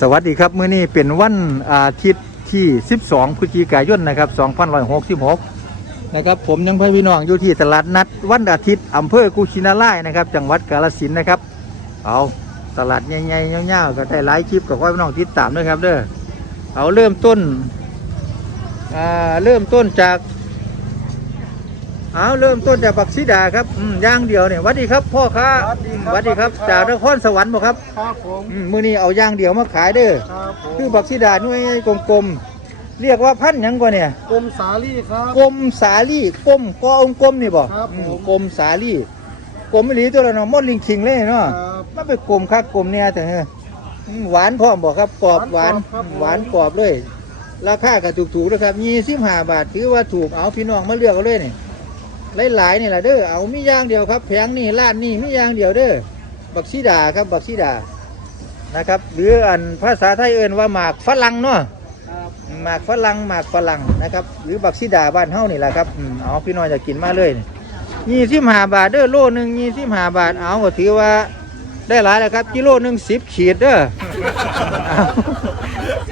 สวัสดีครับมื้อนี้เป็นวันอาทิตย์ที่ 12 พฤศจิกายนนะครับ2566นะครับผมยังพาพี่น้องอยู่ที่ตลาดนัดวันอาทิตย์อำเภอกุชินาร่ายนะครับ จังหวัดกาฬสินธุ์นะครับ เอาตลาดใหญ่ๆเงาๆก็ได้หลายคลิปกับพ่อพี่น้องติดตามด้วยครับเด้อเอาเริ่มต้นอ่าเริ่มต้นจาก เอาเริ่มต้นจากบักซิดาครับอืมย่างเดียวเนี่ยหวัสดีครับพ่อค้าสวัสดีครับหวัสดีครับ จากนครสวรรค์บ่ครับครับผมอืมมื้อนี้เอาย่างเดียวมาขายเด้อครับผมคือบักซีดาหน่วยกลมๆเรียกว่าพันธุ์หยังกว่าเนี่ย กรมสาลี่ครับ กลมสาลี่กลมกอองกลมนี่บ่ครับอืมผมกลมสาลี่กลมไม่หลีตัวละเนาะมดลิงคิงเลยเนาะครับ มันไปกลมคักกลมเนี่ยแต่เอออืมหวานพร้อมบ่ครับกรอบหวานหวานกรอบครับหวานกรอบเลย ราคาก็ถูกๆนะครับ25บาทถือว่าถูกเอาพี่น้องมาเลือกเอาเลยนี่ หลายๆนี่ล่ะเด้อเอามีอย่างเดียวครับแผงนี่ร้านนี่มีอย่างเดียวเด้อบักซีดาครับบักซีดานะครับหรืออันภาษาไทยเอิ้นว่าหมากฝรั่งเนาะครับหมากฝรั่งหมากฝรั่งนะครับ หรือบักซีดาบ้านเฮานี่แหละครับอืมเอาพี่น้อยจะกินมาเลยยี่สิบห้าบาทเด้อโลหนึ่งยี่สิบห้าบาทเอาก็ถือว่าได้หลายแล้วครับกิโลหนึ่งสิบขีดเด้อเอา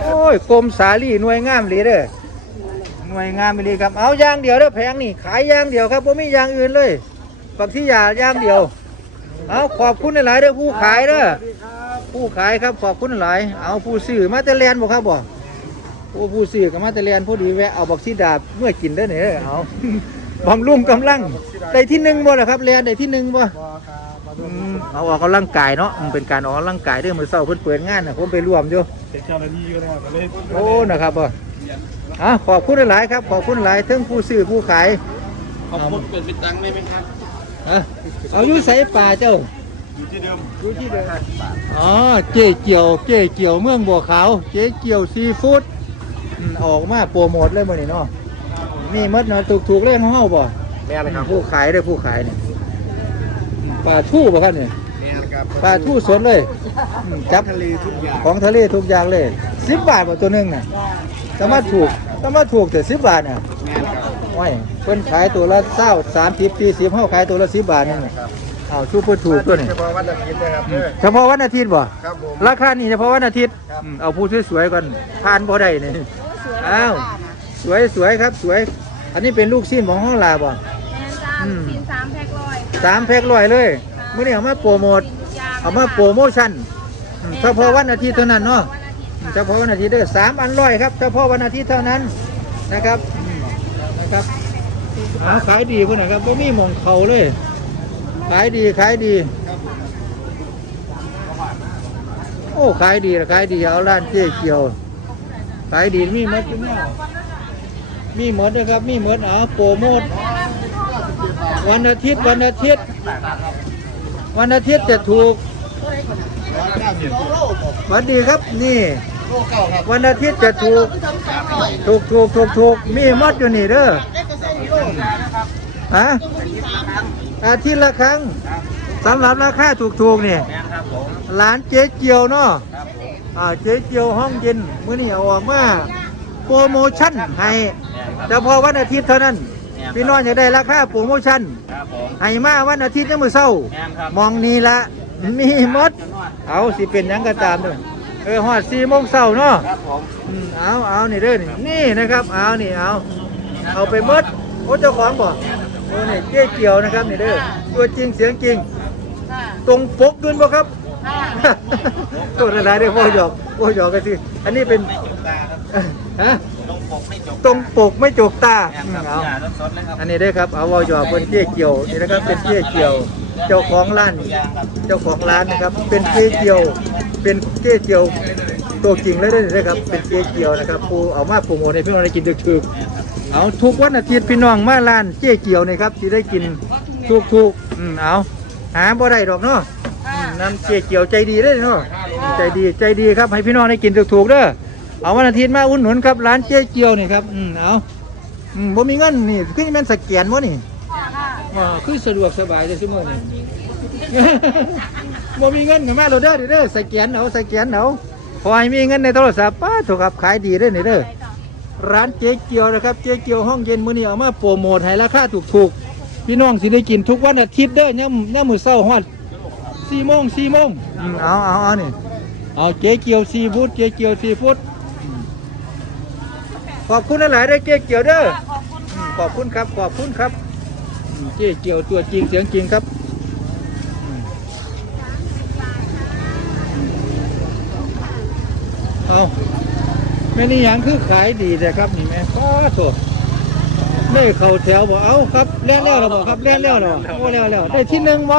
โอ้ยกรมสาลีหน่วยงามเลยเด้อห น่วยงามไปเลยครับ เอาอย่างเดียวเด้อแพงนี่ ขายอย่างเดียวครับผมมีอย่างอื่นเลยบักซียาอย่างเดียว เอาขอบคุณหลายๆเด้อผู้ขายเด้อสวัสดีครับผู้ขายครับขอบคุณหลาย เอาผู้ซื้อมาแต่แลนบ่ครับบ่ผู้ผู้ซื้อกับมาแต่แลนพอดีแวะเอาบักซีดาบเมื่อกินได้อเนี่ยเด้อเอาบำรุงกำลังได้ที่หนึ่งบ่ล่ะครับแลนได้ที่หนึ่งบ่บอครับมาดูอืมเอาออกกำลังกายเนาะอืมเป็นการออกกำลังกายเด้อมื้อเช้าเพิ่นเปิดงานน่ะผมไปร่วมอยู่เป็นเจ้าหน้าที่อยู่นะครับก็เลยโอ้นะครับบ่ อะขอบคุณหลายๆครับ ขอบคุณหลายทั้งผู้ซื้อผู้ขายขอบคุณเป็นเป็นตังค์ได้ไหมครับอะเอาอยู่ใส่ป่าเจ้าอยู่ที่เดิมอยู่ที่เดิมอ๋อเจ๊เกี่ยวเจ๊เกี่ยวเมืองบัวขาวเจ๊เกี่ยวซีฟู้ดอืมออกมาโปรโมทเลยมื้อนี้เนาะนี่หมดเนาะถูกๆเลยของเฮาบ่แม่เลยครับผู้ขายเด้อผู้ขายนี่อืมปลาทู่บ่ครับนี่แม่ครับปลาทู่สดเลยอืมจับทะเลทุกอย่างของทะเลทุกอย่างเลย10บาทบ่ตัวหนึงน่ะสามารถถูก สามารถถูกแต่10บาทน่ะแม่ครับโอ้ยเพิ่นขายตัวละ20 30 40เฮาขายตัวละ10บาทนี่น่ะอ้าวชูเพิ่นถูกตัวนี้เฉพาะวันอาทิตย์นะครับอืเด้มอเฉพาะวันอาทิตย์บ่ ครับผม ราคานี่เฉพาะวันอาทิตย์ครับ อืมเอาผู้สวยๆก่อนทานพอได้นี่อ้าวสวยสวยครับสวย อันนี้เป็นลูกชิ้นของห้องลาบ่แมนจ้าอืมสินสามแพ็คร้อยสามแพ็คร้อยเลยเมื่อนี้เอามาโปรโมท เอามาโปรโมชั่นอืมเฉพาะวันอาทิตย์เท่านั้นเนาะอืม เฉพาะวันอาทิตย์เด้อสามอันร้อยครับเฉพาะวันอาทิตย์เท่านั้นนะครับนะครับเอาขายดีพุ่นนะครับไม่มีหมองเขาเลย ขายดีขายดี โอ้ขายดีขายดีเอาร้านเจ๊เกียว ขายดีมีมดอยู่เนี่ยมีหมดนะครับ มีหมดเอาโปรโมทวันอาทิตย์วันอาทิตย์ วันอาทิตย์จะถูก สวัสดีครับนี่โลเก้าครับวันอาทิตย์จะถูกถูกถูกถูกถูกมีหมดอยู่นี่เด้อฮะอาทิตย์ละครั้งสำหรับราคาถูกถูกๆนี่แม่ครับผมร้านเจ๊เกียวเนาะครับผมอ่าเจ๊เกียวห้องเย็นมื้อนี้เอาออกมาโปรโมชั่นให้เฉพาะวันอาทิตย์เท่านั้นพี่น้องอยากได้ราคาโปรโมชั่นครับผมให้มาวันอาทิตย์ยังมื้อเช้าแม่ครับมองนี่ละ มีหมด เอาสิเป็นหยังก็ตามเด้อเออฮอด4โมงเช้าเนาะ ครับผมอืมเอาเอานี่เด้อนี่นี่นะครับ เอานี่เอา เอาไปหมดโอ้เจ้าของบ่เออนี่เจ๊เกียวนะครับนี่เด้อตัวจริงเสียงจริง ค่ะตรงปกขึ้นบ่ครับ ค่ะตัวอะไรได้พ่อหยอกพ่อหยอกกันสิอันนี้เป็นตาครับฮะลงปกไม่จบตรงปกไม่จกตาแม่อืมครับเอาอย่าต้นสดเลยครับอันนี้ได้ครับเอาวอหยอกเป็นเจ๊เกียวนี่นะครับเป็นเจ๊เกียว เจ้าของร้าน เจ้าของร้านนะครับ เป็นเจ๊เกียว เป็นเจ๊เกียวตัวจริงเลยเด้อนะครับ เป็นเจ๊เกียวนะครับผู้เอามาโปรโมทให้พี่น้องได้กินถึกๆเอาทุกวันอาทิตย์พี่น้องมาร้านเจ๊เกียวนี่ครับที่ได้กินถูกๆอืมเอาหาบ่ได้ดอกเนาะอืมน้ำเจ๊เกียวใจดีเลยเนาะใจดีใจดีครับให้พี่น้องได้กินถูกๆเด้อเอาวันอาทิตย์มาอุ่นหนุนครับร้านเจ๊เกียวนี่ครับอืมเอาอืมบ่มีเงินนี่คือแม่นสแกนบ่นี่ ค่ะว่าคือสะดวกสบายจังซี่มื้อนี่บ่มีเงินก็มาโลดเด้อเด้อสแกนเอาสแกนเอาขอให้มีเงินในโทรศัพท์ป้าถูกครับขายดีเด้อนี่เด้อร้านเจ๊เกียวนะครับเจ๊เกียวห้องเย็นมื้อนี้เอามาโปรโมทให้ราคาถูกๆพี่น้องสิได้กินทุกวันอาทิตย์เด้อย่ำย่ำมื้อเช้าฮอด4โมง4โมงอืมเอาเอาเอานี่เอาเจ๊เกียวซีฟู้ดเจ๊เกียวซีฟู้ดขอบคุณหลายๆด้อเจ๊เกียวเด้อขอบคุณครับขอบคุณครับ เจ๊เกียวตัวจริงเสียงจริงครับอืมเอาแม่นี่หยังคือขายดีแต่ครับ นี่แม่ขอโทษได้เข่าแถวบ่เอาครับเล่นแล้วเหราบอกครับเล่นแล้วเหรอโอ้แล้วแล้วได้ที่หนึ่งบ่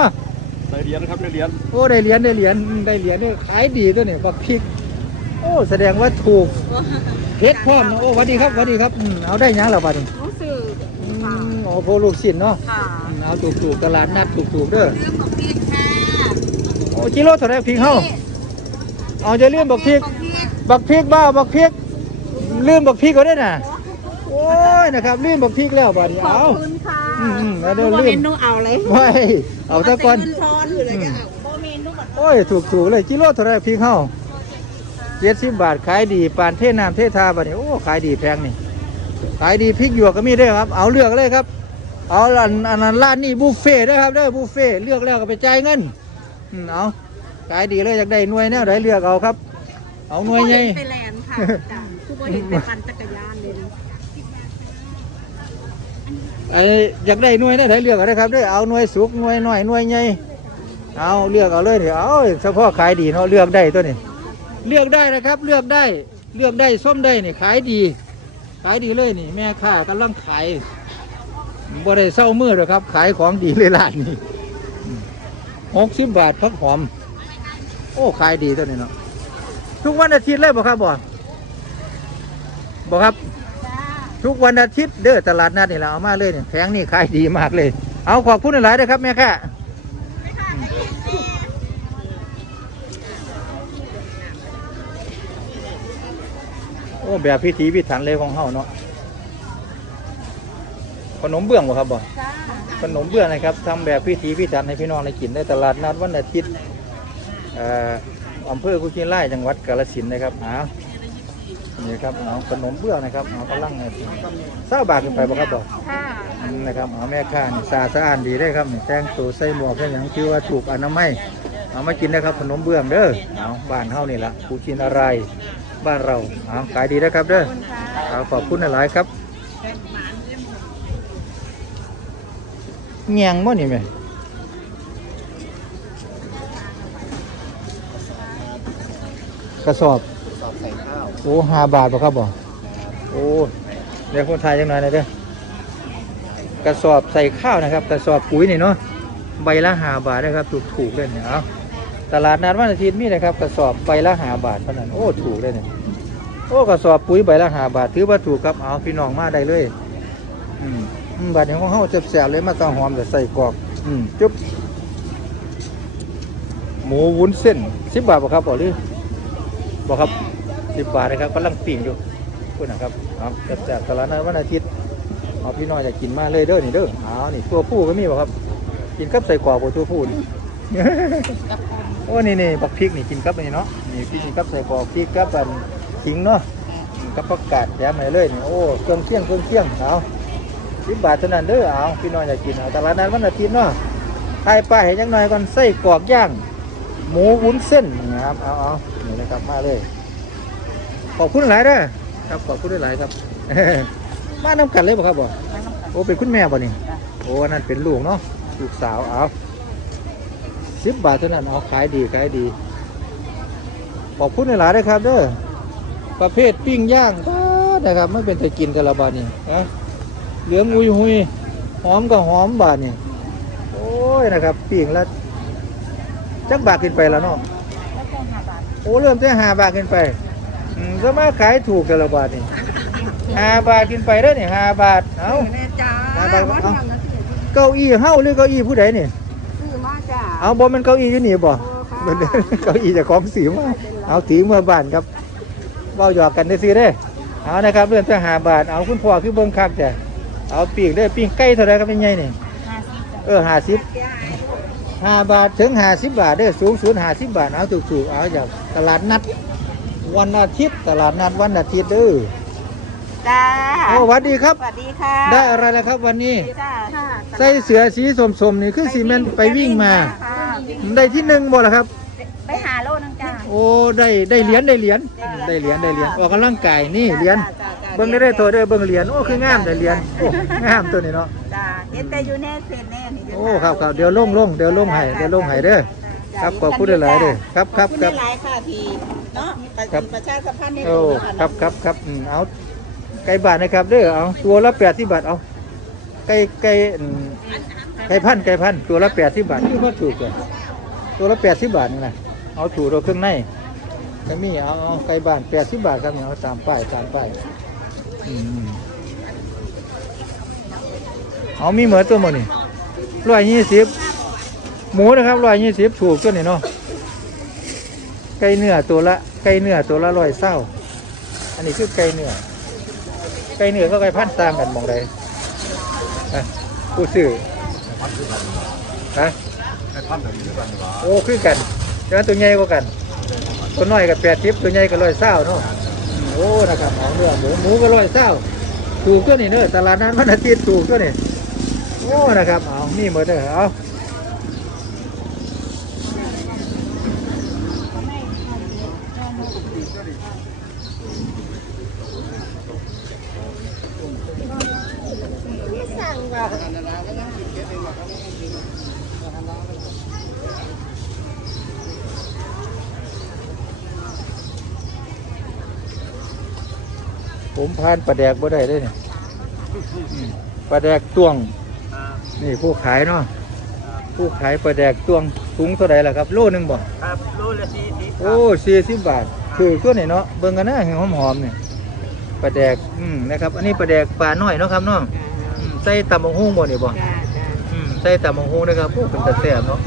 ได้เหรียญครับได้เหรียญโอ้ได้เหรียญได้เหรียญอืมได้เหรียญนี่ขายดีตัวนี่บักพริก โอ้แสดงว่าถูกเพชรพร้อมนะโอ้หวัสดีครับหวัสดีครับอืมเอาได้หยังแล้วบัดนี้รู้สึกอืม โอ้โพลูกศิลเนาะค่ะอืมเอาถูกถูกๆตลาดนัดถูกถูกๆเด้อเรื่องของพี่ค่ะโอ้กิโลเท่าไหรพริกเฮาเอาจะลืมบักพริกของพี่บักพริกบ้าบักพริกลืมบักพริกก็ได้น่ะโอ้ยนะครับลืมบักพริกแล้วบัดนี้ขอบเอา คุณค่ะอืมๆแล้วเดี๋ยวโมลืม เมนต์หนูเอาเลยไว้เอาตะก่อนเงินทอนหรืออะไรจะเอาโมเมนต์หนูแบบโอ้ยถูกถูกๆเลยกิโลเท่าไหรพริกเฮาเจ็ดสิบบาทขายดีปานเทน้ำเททาบัดนี้โอ้ขายดีแพงนี่ขายดีพริกหยวกก็มีเด้วยครับ เอาเลือกเลยครับ เอาอันอันนั้นร้านนี้บุฟเฟ่ต์เด้อครับเด้อบุฟเฟ่ต์เลือกแล้วก็ไปจ่ายเงินอืมเอาขายดีเลยอยากได้หน่วยแนวไหนเลือกเอาครับ เอาหน่วยใหญ่ไปแลนด์ค่ะจ้ะผู้บริหารไปปั่นจักรยานเลยนะไอ้อยากได้หน่วยแนวไหนเลือกเอาได้ครับเด้อเอาหน่วยสุกหน่วยน้อยหน่วยใหญ่เอาเลือกเอาเลยเถอะเอาเฉพาะขายดีเนาะเลือกได้ตัวนี้ เลือกได้นะครับ เลือกได้เลือกได้ส้มได้นี่ขายดี ขายดีเลยนี่ แม่ค้ากำลังขาย บ่ได้เศร้ามือหรอกครับ ขายของดีเลยร้านนี้หกสิบบาทพักหอม โอ้ ขายดีตัวนี้เนาะทุกวันอาทิตย์เลยบ่ครับบ่บ่ครับ ทุกวันอาทิตย์เด้อตลาดนัดนี่เราเอามาเลยเนี่ยแพงนี่ขายดีมากเลย เอาขอบคุณหลายๆนะครับแม่ค่ะโอ้แบบพิธีพิถันเลยของเฮาเนาะ ขนมเบื้องบ่ครับบ่จ้าขนมเบื้องนะครับทำแบบพิธีพิถันให้พี่น้องได้กินได้ตลาดนัดวันอาทิตย์เอ่ออำเภอกุชินไล่จังหวัดกาฬสินธุ์นะครับเอานี่ครับเอาขนมเบื้องนะครับเอากำลังเศร้าบาทขึ้นไปบ่ครับบ่ค่ะอืมนะครับเอาแม่ค้านี่สะอาดสะอ้านดีได้ครับนี่แต่งตัวใส่หมวกแค่อย่างคือว่าถูกอนามัยเอามากินนะครับขนมเบื้องเด้อเอาบ้านเฮานี่ละกูกินอะไรบ้านเราเอาขายดีนะครับเด้อขอบคุณค่ะเอาขอบคุณหลายๆครับ เงียงมั้นี่แม่กระสอบสอบใส่ข้าวโอ้ห้าบาทป่ะครับบ่โอ้เดี๋ยวคนไทยยังไงนะเด้อกระสอบใส่ข้าวนะครับ กระสอบปุ๋ยนี่เนาะใบละห้าบาทนะครับ ถูกถูกๆเลยเนี่ยเอาตลาดนัดวันอาทิตย์มีนะครับ กระสอบใบละห้าบาทเท่านั้นโอ้ถูกเลยเนี่ยโอ้กระสอบปุ๋ยใบละห้าบาท ถือว่าถูกครับเอาพี่น้องมาได้เลย อืมอืม บาทนี้ของเฮาแซ่บๆเลยมาต้องหอมแต่ใส่กรอกอืมจุ๊บหมูวุ้นเส้นสิบบาทบ่ครับบ่หรือบ่ครับสิบบาทนะครับกำลังปิ้งอยู่พูดนะครับเอาแซ่บๆตลาดนัดวันอาทิตย์เอาพี่น้องอยากกินมาเลยเด้อนี่เด้อเอานี่ตัวผู้ก็มีบ่ครับ กินกับใส่กรอกบ่ตัวผู้นี่โอ้นี่นี่บักพริกนี่กินกับนี่เนาะนี่พริกกินกับใส่กรอกพริกกับอันขิงเนาะกับผักกาดแถมให้เลยนี่โอ้เครื่องเคียงเครื่องเคียงเอา สิบบาทเท่านั้นเด้อเอาพี่น้องอยากกินเอาตลาดนัดวันอาทิตย์เนาะถ่ายป้ายให้จังหน่อยก่อนใส่กรอกย่าง หมูวุ้นเส้นนะครับเอาเอานี่นะครับมาเลย ขอบคุณหลายเด้อครับขอบคุณหลายครับ มาน้ำกันเลยบ่ครับบ่โอ้เป็นคุณแม่บ่นี่โอ้อันนั่นเป็นลูกเนาะลูกสาวเอาสิบบาทเท่านั้นเอาขายดีขายดีขอบคุณหลายๆเด้อครับเด้อประเภทปิ้งย่างก็นะครับไม่เป็นแต่กินกันละบาทนี่นะ เหลืองอุยหุยหอมก็หอมบาทนี่โอ้ยนะครับปิ้งแล้วจักบาทขึ้นไปแล้วเนาะแล้วก็ห้าบาทโอ้เริ่มที่ห้าบาทขึ้นไปอืมก็มาขายถูกกันละบาทนี่ห้าบาทขึ้นไปเด้อนี่ห้าบาทเอ้าแม่จ้าห้าบาทวัดเอ้าทำนะสิเก้าอี้เฮ้าหรือเก้าอี้ผู้ใดนี่ซื้อมาจ้าเอาบอมันเก้าอี้อยู่นี่บ่เออค่ะมันเก้าอี้เจะของสีมาเอาถือเมื่อบ้านครับเว้าหยอกกันได้สิเด้อเอานะครับเรื่องที่ห้าบาทเอาคุณพ่อคือเบิ่งคักจ้ะ เอาปิ้งเด้อปิ้งไก่เท่าไหรครับเป็นไงนี่ห้าสิบจ้ะเออห้าสิบห้าบาทถึงห้าสิบบาทเด้อสูงสุดห้าสิบบาทเอาถูกๆเอาจากตลาดนัด วันอาทิตย์ตลาดนัดวันอาทิตย์เด้อจ้าโอ้สวัสดีครับสวัสดีค่ะ ได้อะไรแล้วครับวันนี้จ้าค่ะใส่เสือสีสมๆนี่คือซีเมนต์ไปวิ่งมาค่ะได้ที่หนึ่งบ่ละครับไปหาโลนึงจ้าจ้าโอ้ได้ได้เหรียญได้เหรียญได้เหรียญได้เหรียญออกกำลังกายนี่เหรียญจ้าจ้าจ้า เบิ่งได้ได้โทรได้เบิ่งเหรียญโอ้คืองามได้เหรียญโอ้งามตัวนี้เนาะจ้าเห็นแต่อยู่แน่เซนแน่นี่โอ้ครับครับเดี๋ยวลงลงเดี๋ยวลงให้เดี๋ยวลงให้เด้อครับขอบคุณหลายๆเด้อครับครับขอครับณหลายๆค่ะพี่เนาะประครับประชาสัมพันธ์ในโอ้ตัวค่ะครับครับครับอืมเอาไก่บาทนะครับเด้อเอาตัวละแปดสิบบาทเอาไก่ไก่อืมไก่พันธุ์ไก่พันธุ์ตัวละแปดสิบบาทนี่ก็ถูกเลยตัวละแปดสิบบาทนี่นะเอาถูกเราเครื่องในก็มีเอาเอาไก่บ้านแปดสิบบาทครับเนี่ยเอาตามป้ายตามป้ายอืม เอามีเหมือนตัวหมดนี่ร้อยยี่สิบหมูนะครับร้อยยี่สิบถูกตัวนี่เนาะไก่เนื้อตัวละไก่เนื้อตัวละร้อยเศร้าอันนี้คือไก่เนื้อไก่เนื้อก็ไก่พันตางกันมองใดผู้ซื้อฮะไอ้พันแบบนี้กันเหรโอ้คือกันแต่ว่าตัวใหญ่กว่ากันตัวน้อยกับแปดทิพตัวใหญ่ก็ร้อยเศร้าเนาะ โอ้นะครับเอาเนื้อหมูหมูก็ร้อยเศร้าถูกก็นี่เนอะตลาดนั้นวันอาทิตย์ถูกก็นี่โอ้นะครับเอานี่หมดเลยเอา ผมพานปลาแดกบ่ได้เลยเนี่ยอืมปลาแดกตวง นี่ผู้ขายเนาะผู้ขายปลาแดกตวงถุงเท่าไหร่ล่ะครับโลหนึงบ่ครับโลละสี่สิบโอ้สี่สิบบาทคือตัวนี้เนาะเบิ่งกันนะหอมหอมๆเนี่ยปลาแดกอืมนะครับ อันนี้ปลาแดกปลาน้อยเนาะครับเนาะอืมใส่ตำบักหุ่งบ่นี่บ่จ้าจ้าอืมใส่ตำบักหุ่งนะครับโอ้เป็นตาแซ่บเนาะ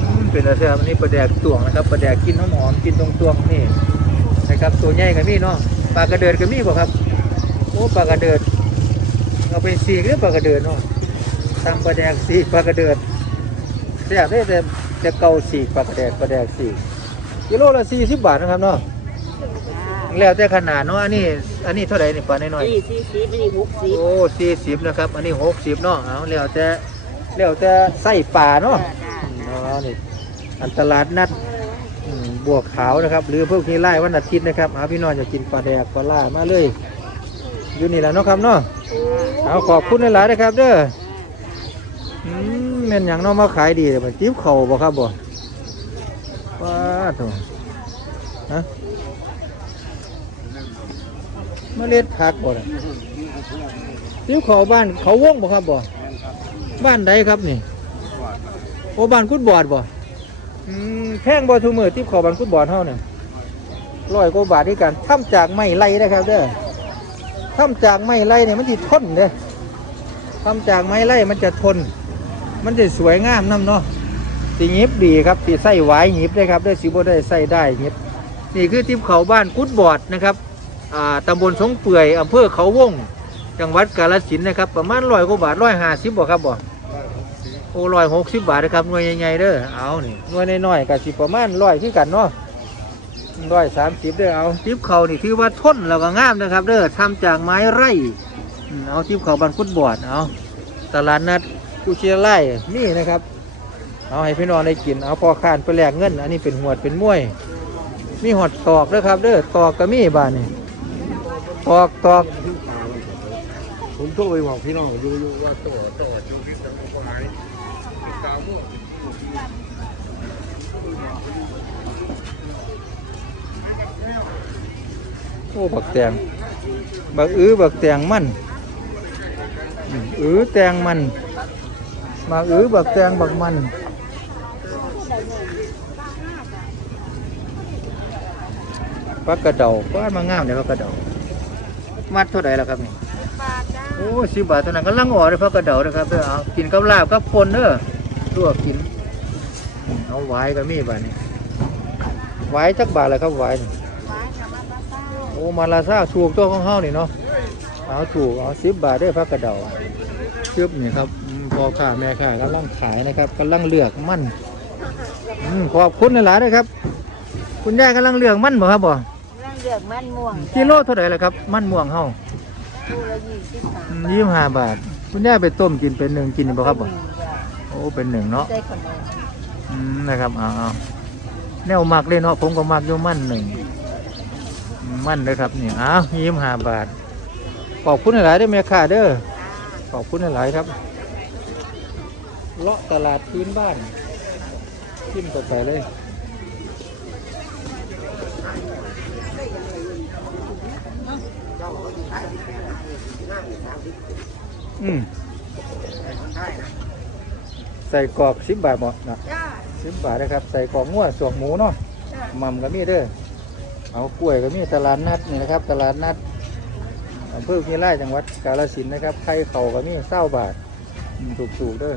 อืมเป็นตาแซ่บอันนี้ปลาแดกตวงนะครับปลาแดกกินหอมหอมๆกินตรงตวงๆนี่นะครับตัวใหญ่ก็มีเนาะ ปลากระเดิดก็มีบ่ครับโอ้ปลากระเดิดเอาไปสีกหรือปลากระเดิดเนาะตำปลาแดกสีกปลากระเดิดแซ่บได้แต่แต่เก่าสีกปลากระแดกปลาแดกสีกกิโลละสี่สิบบาทนะครับเนาะแล้วแต่ขนาดเนาะอันนี้อันนี้เท่าไหร่นี่ปลาน้อยสี่สี่สิบอันนี้หกสิๆบโอ้สี่สิบนะครับ อันนี้หกสิบเนาะเอาแล้วแต่แล้วแต่ไส้ป่าเนาะจ้าจ้าอ๋อนี่อันตลาดนัดอืม บวกขาวนะครับ หรือพวกนี้ไล่วันอาทิตย์นะครับเอาพี่น้องอยากกินปลาแดกปลาล่ามาเลย อยู่นี่แหละเนาะครับเนาะเอาขอบคุณหลายๆนะครับ เด้ออืมแม่นอย่างน้องมาขายดีเลยมันจิ้วเข่าบ่ครับบ่ว้าโถูฮะเมล็ดผักบ่น่ะจิ้วเข่าบ้านเขาวงบ่ครับบ่บ้านใดครับนี่โอ้บ้านกุดบอดบ่ อืมแพงบ่ทุมือจิ้วเข่าบ้านกุดบอดเฮาเนี่ยร้อยกว่าบาทด้วยกันทำจากไม้ไร่นะครับเด้อทำจากไม้ไร่เนี่ยมันสิทนเด้อทำจากไม้ไร่มันจะทน มันจะสวยงามน้ำเนาะสีหยิบดีครับสีใส่ไว้หยิบได้ครับได้สีบได้ใส่ได้หยิบนี่คือทิพเขาบ้านกุดบอดนะครับอ่าตำบลสงเปื่อยอำเภอเขาวง จังหวัดกาฬสินธุ์นะครับ ประมาณร้อยกว่าบาทร้อยห้าสิบบ่ครับบ่ โอ้ร้อยหกสิบบาทนะครับหน่วยใหญ่ๆเด้อเอานี่หน่วยน้อยๆก็สิประมาณร้อยคือกันเนาะร้อยสามสิบเด้อเอาทิพเขานี่ถือว่าทนแล้วก็งามนะครับ เด้อทำจากไม้ไร่เอาทิพเขาบ้านกุดบอดเอาตลาดนัดกุเชียไล่นี่นะครับ เอาให้พี่น้องได้กินเอาพอขานไปแลกเงิน อันนี้เป็นหวดเป็นมวย มีหอดตอกด้วยครับ เด้อตอกก็มีบ้านนี่ตอกตอกผมโทรไปบอกพี่น้องอยู่อยู่ว่าโตโตช่วงที่จะมาขายตามมั่ว โอ้บักแตงบักอื้อบักแตงมันอืมอื้อแตงมันบักอื้อบักแตงบักมันปักกระเดาป้านมางามเลยปักกระเดามัดเท่าไหร่แล้วครับนี่บาทจ้าโอ้สิบบาทเท่านั้นก็ลังออกเลยพักกระเดาเลยครับเด้อเอากินกับลาบกับปนเด้อ ลวกกินอืมเอาไว้ก็มีบาทนี้ไว้จักบาทเลยครับไว้นี่บาทกับมาบ้าบ้าโอ้มาลาซาถูกตัวของเฮานี่เนาะเอาถูกเอาสิบบาทเด้อพักกระเดาชึบนี่ครับอืมพ่อค้าแม่ค้ากำลังขายนะครับกำลังเลือกมันอืมขอบคุณหลายๆนะครับ คุณยายกำลังเลือกมันบ่ครับบ่เรื่องเดือดมันม่วงกิโลเท่าไหร่ล่ะครับ มันม่วงเฮาคู่ละยี่สิบสามยี่สิบห้าบาท คุณยายไปต้มกินเป็นหนึ่งกินบ่ครับบ่โอ้ เป็นหนึ่งเนาะได้ขนมอืมนะครับเอาเอาแนวมักเลยเนาะผมก็มักอยู่มั่นหนึ่งมั่นเลยครับนี่อ้าวยิ้มหาบาทขอบคุณหลายๆเด้อแม่ค้าเด้อขอบคุณหลายๆครับเลาะตลาดพื้นบ้านขึ้นต่อไปเลยอืมใส่กรอบสิบบาทหมดนะสิบบาทนะครับ ใส่กรอบงัวสวงหมูเนาะหม่ำก็มีเด้อเอากล้วยก็มีตลาดนัดนี่นะครับ ตลาดนัดอำเภอพีไร่จังหวัดกาฬสินธุ์นะครับไข่เข่าก็มีเศร้าบาทถูกถูกๆเด้อ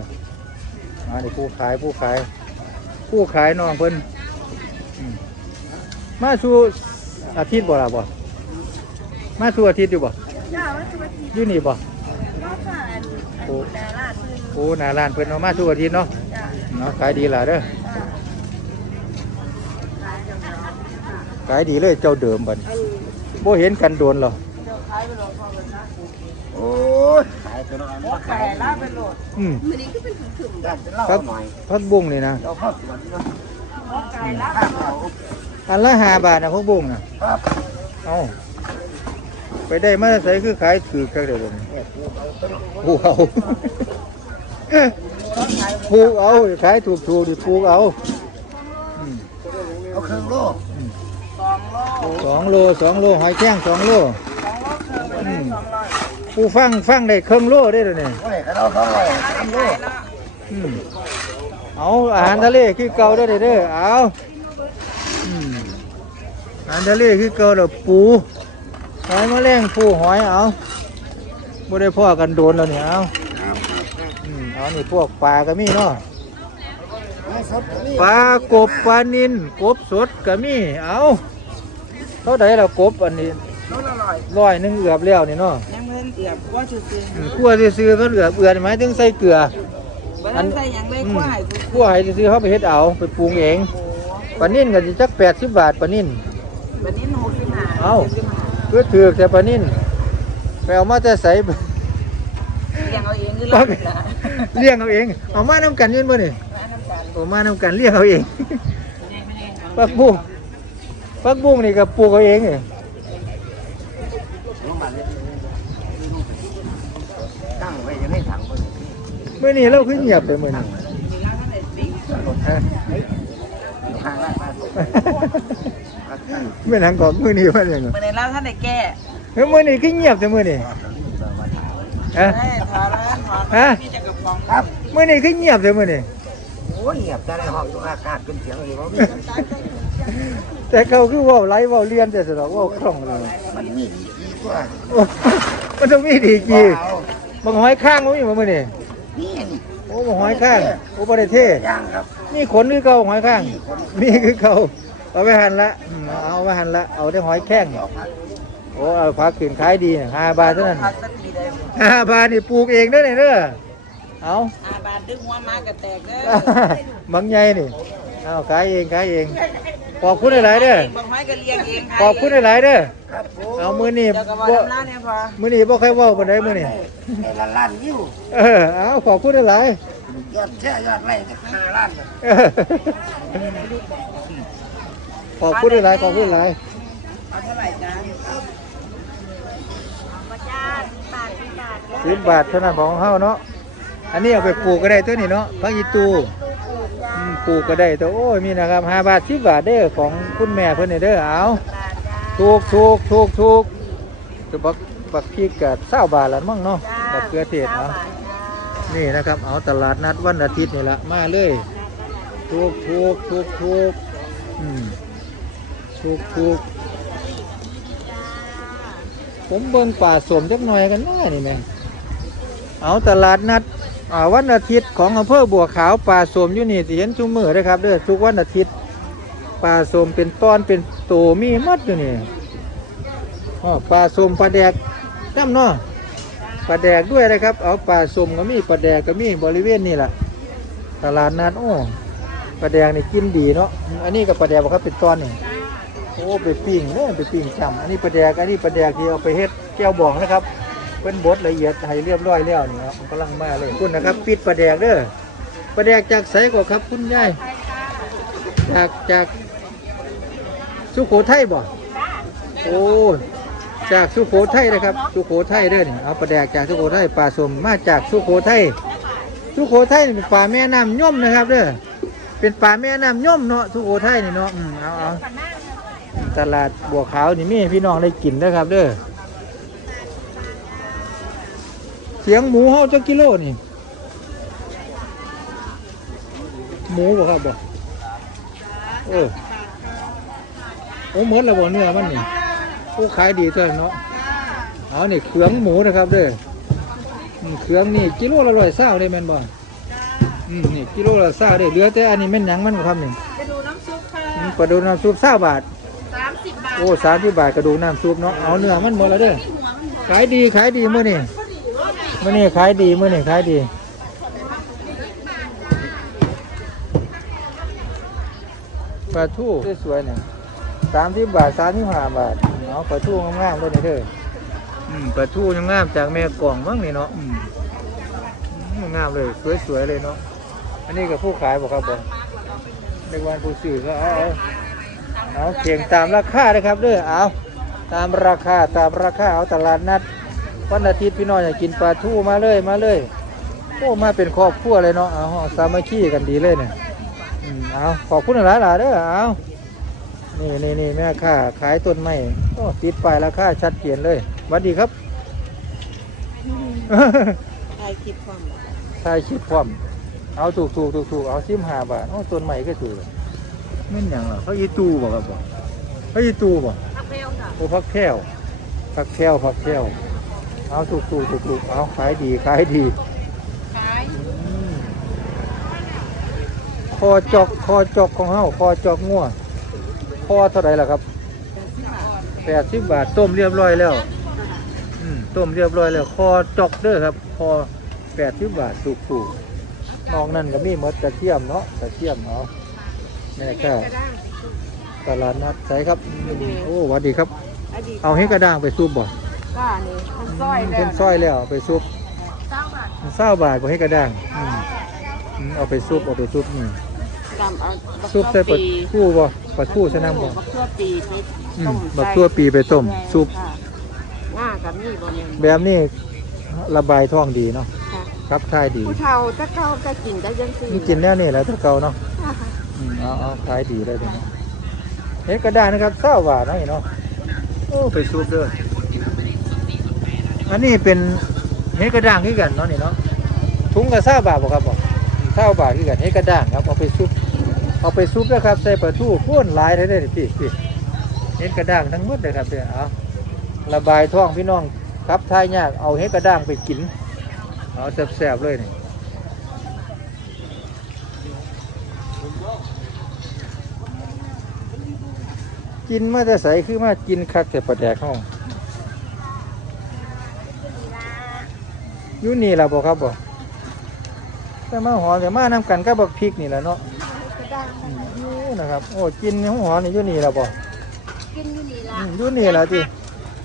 อันนี้ผู้ขายผู้ขาย ผู้ขายน้องเพิ่นอืมมาสู่อาทิตย์บ่ล่ะบ่มาสู่อาทิตย์อยู่บ่จ้าว่าจะมาอยู่นี่บ่ก็ผ่านโอ้แต่ละคื อโอ้หน้าร้านเพิ่นเอามาสู่อาทิตย์เนาะจ้าเนาะขายดีล่ะเด้อขายดีเลยเจ้าเดิมบัดนี้บ่เห็นกันโดนหรอโอ้ยขายตัวน้อยไข่ลาเป็นโหลดอืมมันนี้ก็เป็นถึงด้านจะเล่าครับหน่อยพักบุ้งนี่นะเราเข้าสวนนี่นะไข่ลาข้าวเขาอันละห้าบาทนะพักบุ้งนะครับเอาไปได้มาใส่คือขายถือกันเดี๋ยวนี้เนี่ยปลูกเอาต้นปลูกเอา ปลูกเอาขายถูกถูกๆดิปลูกเอาอืมเอาเครื่องโล่สองโลสองโลสองโลหอยแข้งสองโลสองโลเคิร์ไปได้สองร้อยผู้ฟังฟังได้ครึ่งโลได้เลยเนี่ยโอ้ยกระเราสองร้อยสามโลไข่ละอืมเอาอาหารทะเลคือเก่าได้อเด้อเอาอืมอาหารทะเลคือเก่าเด้อปูหอยแมลงปูหอยเอาบ่ได้พ่อกันโดนแล้วเนี่ยเอา อืมเอานี่พวกปลาก็มีเนาะไม่สดนี่ปลากบปลานินกบสดก็มีเอาเท่าใดล่ะกบอันนี้โลละร้อยร้อยหนึงเอือบแล้วนี่เนาะยังเงินเอียบว่าจะซื้ออืมคั่วซื่อๆเขาเอือบเอือบหมายถึงใส่เกลือบ้านใส่ยังไม่ควายคั่วให้ซื่อๆเขาไปเฮ็ดเอาไปปรุงเองโอ้ปลานิ่นก็สิจัก80บาทปลานิ่นวันนี้หกสิบห้าเอ้าจ็ดสิบห้าเพื่อถือกแต่ปลานิ่นไปเอามาแต่ใส่ยังเอาเองคือเราเป็นละเลี้ยงเอาเองเอามาน้ำกันยืนบ่นี่มาน้ำตาลเอามาน้ำกันเลี้ยงเอาเองปักบุ้งปักบุ้งนี่ก็ปลูกเอาเองเองน้ำมันเนี่ยตั้งไว้ยังให้ถังไว้เมื่อนี้เราคือเงียบเลยมื้อนี้มีร้านอะไรติ๊กฮะทางลาดบ้านเมื่อหลังก่อนมื้อนี้ว่าอย่างไงมาในร้านท่านไหนแก้เฮ้ยมื้อนี้คือเงียบแต่มื้อนี้ ฮะให้ถอดร้านถอดฮะพี่จะกระป๋องครับมื้อนี้คือเงียบแต่มื้อนี้โอ้ยเงียบแต่ในห้องอยู่อากาศเป็นเสียงเลยว่าแต่เขาคือเว้าไลฟ์เว้าเรียนแต่สดอกเว้าคล่องเลยมันมีดีกว่าโอ้มันต้องมีดีจีเอาบักหอยข้างบ่มีบ่มื้อนี้นี่นี่โอ้บักหอยข้างโอ้บ่ได้เท่ย่างครับนี่ขนคือเก่าหอยข้างนี่คือเก่าเอาไปหั่นละอืมเอาไปหั่นละเอาได้หอยแข้งโอ้เอาผักขึ้นขายดีน่ะห้าบาทเท่านั้นพักสักทีได้ ห้าบาทนี่ปลูกเองเด้อเนี่ยเด้อเอาอาบาทดึงหัวมากระแตกเด้อบังใหญ่นี่เอาขายเองขายเองขอบคุณหลายๆเด้อบางห้อยก็เลี้ยงเองขอบคุณหลายๆเด้อครับผมเอามื้อนี้เดี๋ยวก็บ่ว่าน้ำร้านเนี่ยพอมื้อนี้บ่ค่อยเว้าปานใดมื้อนี้ในละล้านวิวเออเอาขอบคุณหลายยอดแช่ยอดไร่จะห้าล้านเลยๆเออขอบคุณหลายๆขอบคุณหลาย เอาเท่าไหร่จ้า สิบบาทเท่านั้นของเฮาเนาะอันนี้เอาไปปลูกก็ได้ตัวนี้เนาะพักอีตูปลูกก็ได้ตัวโอ้ยมีนะครับห้าบาทสิบบาทเด้อของคุณแม่เพิ่นนี่เด้อเอาถูกถูกถูกถูกตัวบักบักพริกกับเศร้าบาทละมั้งเนาะบักเกลือเทศเนาะนี่นะครับเอาตลาดนัดวันอาทิตย์นี่ละมาเลยถูกถูกถูกถูกอืมถูกถูกผมเบิ่งป่าสวมจักหน่อยกันหน้านี่แม่ เอาตลาดนัดวันอาทิตย์ของอำเภอบัวขาวป่าสมอยู่นี่สิเห็นชุมมือนะครับเด้อทุกวันอาทิตย์ป่าสมเป็นตอนเป็นโตมีมัดอยู่นี่ป่าสมปลาแดกจำเนาะปลาแดกด้วยนะครับ เอาป่าสมก็มีปลาแดกก็มีบริเวณนี่แหละตลาดนัดโอ้ปลาแดกนี่กินดีเนาะอันนี้กับปลาแดกครับเป็นตอนนี่โอ้ไปปิ้งเนาะไปปิ้งจำอันนี้ปลาแดกอันนี้ปลาแดกที่เอาไปเฮ็ดแก้วบองนะครับ เป็นบดละเอียดให้เรียบร้อยแล้วนี่ครับมันกำลังมาเลยคุณนะครับ ปิดปลาแดกเด้อปลาแดกจากไสก็ครับ คุณยายจากจากสุโขทัยบ่โอ้จากสุโขทัยนะครับ สุโขทัยเด้อนี่เอาปลาแดกจากสุโขทัยปลาสมมาจากสุโขทัยสุโขทัยเป็นปลาแม่น้ำย่อมนะครับเด้อเป็นปลาแม่น้ำย่อมเนาะสุโขทัยนี่เนาะอืมเอาเอาตลาดบัวขาวนี่มีพี่น้องได้กินนะครับเด้อเสียงหมูเฮาจักกิโลนี่ หมูบ่ครับบ่เออโอ้หมดแล้วบ่เนื้อมันนี่โอ้ขายดีตัวเนาะเอานี่เครื่องหมูนะครับเด้ออืมเครื่องนี่กิโลละร้อยเศร้าได้แม่นบ่อืมนี่กิโลละเศร้าได้เหลือแต่อันนี้แม่นหยังมันบ่ครับนี่จะดูน้ำซุปค่ะอืมปลาดูน้ำซุปเศร้าบาทสามสิบบาทโอ้สามสิบบาทกระดูกน้ำซุปเนาะเอาเนื้อมันหมดแล้วเด้อหัวมันหมดขายดีขายดีมื้อนี้ มื้อนี้ขายดีมื้อนี้ขายดีปลาทูสวยๆเนี่ยสามสิบบาทสามสิบห้าบาทเอาะปลาทูงามๆเลยนี่เด้ออืมปลาทูงามจากแม่กล่องมั้งนี่เนาะงามเลยสวยๆเลยเนาะอันนี้กับผู้ขายบอกครับบอกในวันผู้ซื้อก็เอาเอาเอาเข่งตามราคาเลยครับเด้อเอาตามราคาตามราคาเอาตลาดนัด วันอาทิตย์พี่น้องอยากกินปลาทูมาเลยมาเลยโอ้มาเป็นครอบครัวเลยเนาะเอาเอาสามัคคีกันดีเลยเนี่ยอืมเอาขอบคุณหลายหลายๆเด้อเอานี่นี่นี่แม่ค้าขายต้นไม้โอ้ติดป้ายราคาชัดเจนเลยสวัสดีครับใครคิดความถ่ายคลิปพร้อมเอาถูกถูกถูกถูกเอาซิมหาบาทเอาต้นไม้ก็ถูกไม่นหยังหรอเขาอีตูบ่ครับบ่เขาอีตูบ่พักเร็วค่ะโอ้พักแก้วพักแก้วพักแก้ว เอาถูกถูกถูกถูกเอาขายดีขายดีขายอืมคอจอกคอจอกของเฮาคอจอกงัวคอเท่าไหร่ล่ะครับแปดสิบบาทต้มเรียบร้อยแล้วอืมต้มเรียบร้อยแล้วคอจอกเด้อครับคอแปดสิบบาทถูกถูกๆนอกนั้นก็มีหมดกระเทียมเนาะกระเทียมเนาะนี่ก็กระด้างตลาดนัดใส่ครับอืมโอ้หวัสดีครับอดีตเอาให้กระด้างไปซุปบ่ ก้านี่มันซอยแล้วเป็นซอยแล้วเอาไปซุปเก้าบาทเศร้าบาทบ่ให้กระด้างอืมอืมเอาไปซุปเอาไปซุปนี่จำเอาซุปใส่ปลาทูบ่ปลาทูใส่น้ำบ่บักเขือปีไปอืต้มมบักทั่วปีไปต้มซุปค่ะง่ากับนี่บ่เนี่ยแบบนี้ระบายท้องดีเนาะค่ะครับทายดีผู้เฒ่าจะเข้าจะกินได้ยังสินี่กินแล้วนี่แหล้วถ้าเก่าเนาะอืมเอาเอาขายดีเลยทีนี้เฮ็ดก็ได้นะครับเศร้าบาทเนาะนี่เนาะโอ้ไปซุปเด้อ อันนี้เป็นเฮดกระด้างคือกันเนาะนี่เนาะถุงก็เศร้าบาทบ่ครับบ่เศร้าบาทคือกันเฮดกระด้างครับเอาไปซุปเอาไปซุปนะครับใส่ปลาทูพ่นหลายได้เลยพี่พี่เฮดกระด้างทั้งหมดเลยครับเด้อเอาระบายท้องพี่น้องครับทายยากเอาเฮดกระด้างไปกินเอาแซ่บๆเลยนี่กินมาแต่ใสคือมากินคักแต่ปลาแดกห้อง อยู่นี่ล่ะบอกครับบอกแต่มาหอมแต่มานำกันก็บักพริกนี่แหละเนาะกระด้างอืมอยู่นะครับ โอ้กินในห้องหอมนี่อยู่นี่ล่ะบอกกินอยู่นี่อืละมอยู่นี่ล่ะที่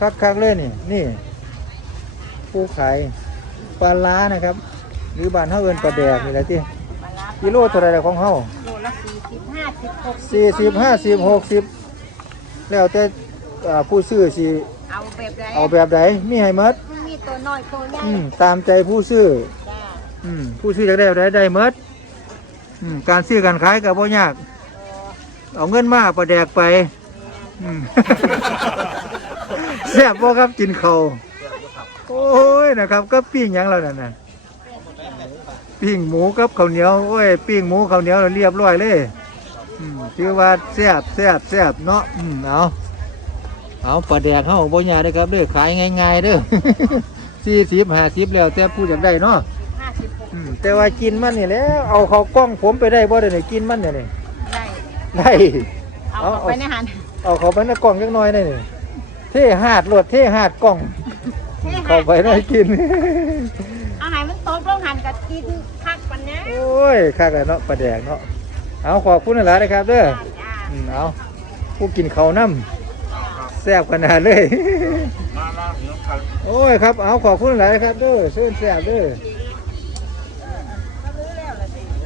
คักคักๆเลยนี่ นี่ผู้ขายปลาล้านะครับ หรือบ้านเฮาเอิ้นปลาแดกนี่แหละที่ปลาร้ากิโลเท่าไหรล่ะของเฮาโลละสี่สิบห้าสิบหกสี่สิบห้าสิบหกสิบแล้วแต่อ่าผู้ซื้อสิเอาแบบใดเอาแบบไหนมีให้หมดมันมี ตัวน้อยตัวใหญ่อืมตามใจผู้ซื้อ จ้าอืมผู้ซื้อจะได้แบบใดได้หมดอืมการซื้อการขายกับพ่ยากเอาเงินมาประแดกไปอืม แซ่บบ่ครับกินเขาวโอ้ยนะครับ ก็ปิ้งหยังแล้วนั่นน่ะปิ้งหมูกับข้าวเหนียวโอ้ยปิ้งหมูข้าวเหนียวเรียบร้อยเลยอืมถือว่าแซ่บแซ่บแซ่บเนาะอืมเอา เอาปลาแดกเฮาบ่ยากเด้อครับเด้อขายง่ายๆเด้อสี่สิบห้าสิบแล้วแต่ผู้อยากได้เนาะห้าสิบหกอืมแต่ว่ากินมันนี่แหล้วเอาเขากล้องผมไปได้บ่ได้นี่กินมันเนี่ยนี่ได้ได้ เอาเข้าไปในหันเอาเขาไปในกล่องจักหน่อยได้นี่เท่หาดรวดเท่หาดกล่องเท่หัเข้านไปได้กินอาหารมันโต๊ะลงหันกับกินคักปันเนี้ยโอ้ยคักแล้วเนาะปลาแดกเนาะเอาขอบคุณหลายๆนะครับเด้อจ้าอืมเอาผู้กินเขาวน้ำ แซ่บขนาดเลย มามาเดี๋ยวกันโอ้ยครับเอาขอบคุณหลายๆนะครับเด้อเชิญแซ่บเด้อ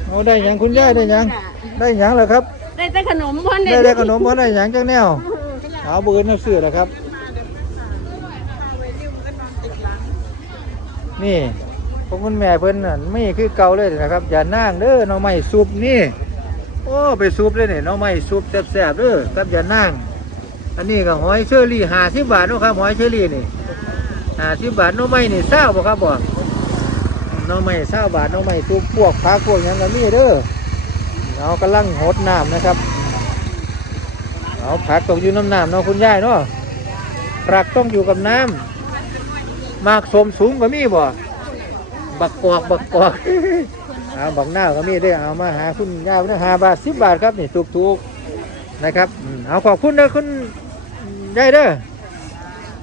เอาได้หยังคุณยายได้หยังได้หยังเหรอครับ ได้แต่ขนมพ่นได้ได้ขนมบ่ได้หยังจังแนวเออเอาเบอร์น้ำเสือนะครับ นี่พวกคุณแม่เพิ่นน่ะไม่คือเก่าเลยนะครับ อย่านั่งเด้อหน้องไม้ซุปนี่ โอ้ไปซุปเลยนี่หน้องไม้ซุปแซ่บๆเด้อครับอย่านั่ง อันนี้ก็หอยเชอรี่หาสิบบาทเนาะครับหอยเชอรี่นี่หาสิบบาทน้องไม้นี่เศร้าบ่ครับบ่น้องไม้เศร้าบาทน้องไม้ซุปพวกผักพวกหยังก็มีเด้อเอากำลังหดน้ำนะครับเอาผักตกอยู่น้ำน้ำเนาะคุณยายเนาะผักต้องอยู่กับน้ำมากสมสูงก็มีบ่บักกอกบักกอกเอาบักหน้าก็มีได้เอามาหาคุณยายนะหาบาทสิบบาทครับนี่ถูกถูกๆนะครับ เอาขอบคุณนะคุณ ใหญ่เด้อ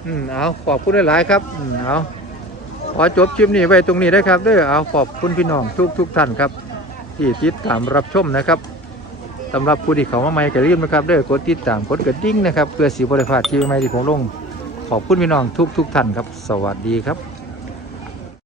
อืมเอาขอบคุณหลายๆครับอืมเอาขอจบคลิปนี้ไว้ตรงนี้ได้ครับเด้อเอาขอบคุณพี่น้องทุกทุกๆท่านครับ ที่ติดตามรับชมนะครับสำหรับผู้ที่เขามาใหม่ก็รีบนะครับเด้อกดติดตามกดกระดิ่งนะครับเพื่อสีบริพลาดที่ใหม่ที่ผมลงขอบคุณพี่น้องทุกทุกๆท่านครับ สวัสดีครับ